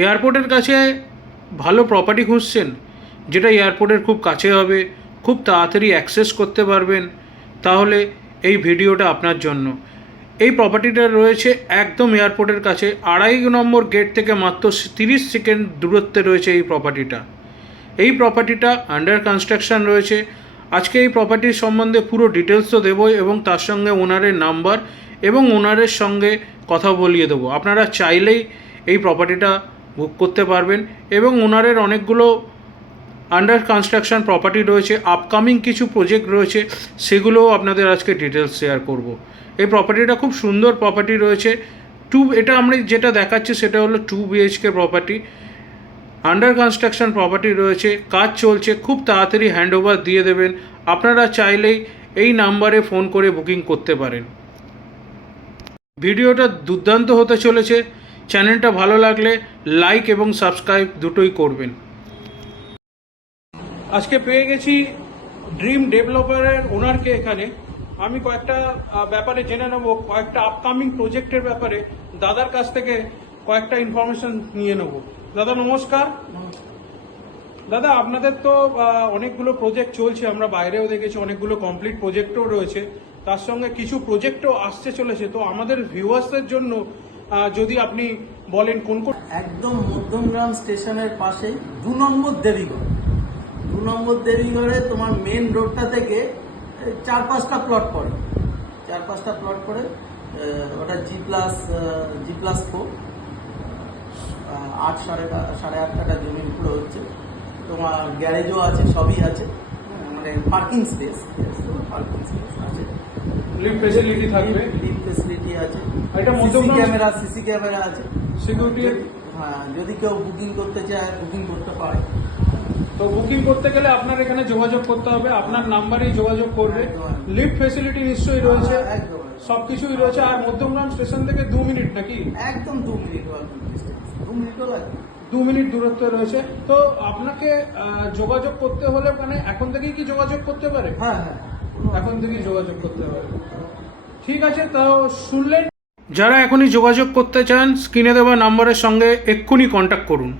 এয়ারপোর্টের কাছে ভালো প্রপার্টি খুঁজছেন, যেটা এয়ারপোর্টের খুব কাছে হবে, খুব তাড়াতাড়ি অ্যাক্সেস করতে পারবেন, তাহলে এই ভিডিওটা আপনার জন্য। এই প্রপার্টিটা রয়েছে একদম এয়ারপোর্টের কাছে, 2.5 নম্বর গেট থেকে মাত্র 30 সেকেন্ড দূরত্বে রয়েছে এই প্রপার্টিটা। এই প্রপার্টিটা আন্ডার কনস্ট্রাকশন রয়েছে। আজকে এই প্রপার্টির সম্বন্ধে পুরো ডিটেলস তো দেবো, এবং তার সঙ্গে ওনারের নাম্বার এবং ওনারের সঙ্গে কথা বলিয়ে দেবো। আপনারা চাইলেই এই প্রপার্টিটা বুক করতে পারবেন, এবং ওনারের অনেকগুলো আন্ডার কনস্ট্রাকশন প্রপার্টি রয়েছে, আপকামিং কিছু প্রজেক্ট রয়েছে, সেগুলোও আপনাদের আজকে ডিটেলস শেয়ার করব। এই প্রপার্টিটা খুব সুন্দর প্রপার্টি রয়েছে। এটা আমরা যেটা দেখাচ্ছি সেটা হলো 2 BHK property, under construction property রয়েছে, কাজ চলছে, খুব তাড়াতাড়ি হ্যান্ডওভার দিয়ে দেবেন। আপনারা চাইলেই এই নাম্বারে ফোন করে বুকিং করতে পারেন। ভিডিওটা দুর্দান্ত হতে চলেছে। চ্যানেলটা ভালো লাগলে লাইক এবং সাবস্ক্রাইব দুটোই করবেন। আজকে পেয়ে গেছি ড্রিম ডেভেলপারের ওনারকে এখানে। আমি কয়েকটা ব্যাপারে জেনে নেব, কয়েকটা আপকামিং প্রজেক্টের ব্যাপারে দাদার কাছ থেকে কয়েকটা ইনফরমেশন নিয়ে নেব। দাদা নমস্কার। দাদা, আপনাদের তো অনেকগুলো প্রজেক্ট চলছে, আমরা বাইরেও দেখেছি, অনেকগুলো কমপ্লিট প্রজেক্টও রয়েছে, তার সঙ্গে কিছু প্রজেক্টও আসতে চলেছে। তো আমাদের ভিউয়ার্সদের জন্য যদি আপনি বলেন কোন কোন। একদম মধ্যমগ্রাম স্টেশনের পাশেই 2 নম্বর দেবীগড়। 2 নম্বর দেবীগড়ে তোমার মেন রোডটা থেকে 4-5টা প্লট পড়ে, 4-5টা প্লট পড়ে। ওটা G+4, 8-8.5 কাঠা জমির উপরে হচ্ছে। তোমার গ্যারেজও আছে, সবই আছে, মানে পার্কিং স্পেস আছে, লিফট ফেসিলিটি থাকবে, লিফট ফেসিলিটি আছে, এটা সিসি ক্যামেরা আছে, সিকিউরিটি। হ্যাঁ, যদি কেউ বুকিং করতে চায় বুকিং করতে পারে। তো বুকিং করতে গেলে আপনার এখানে যোগাযোগ করতে হবে, আপনার নাম্বারেই যোগাযোগ করবে। লিফট ফেসিলিটি নিশ্চয়ই রয়েছে, সবকিছুই রয়েছে। আর মধ্যমগ্রাম স্টেশন থেকে 2 মিনিট নাকি? একদম 2 মিনিট, 2 মিনিটও লাগে, 2 মিনিট দূরত্বে রয়েছে। তো আপনাকে যোগাযোগ করতে হলে মানে এখন থেকেই কি যোগাযোগ করতে পারে? হ্যাঁ, এখন থেকেই যোগাযোগ করতে পারে। ঠিক আছে, তাও শুনলেন। যারা এখনই যোগাযোগ করতে চান, স্ক্রিনে দেওয়া নাম্বারের সঙ্গে এক্ষুনি কন্ট্যাক্ট করুন।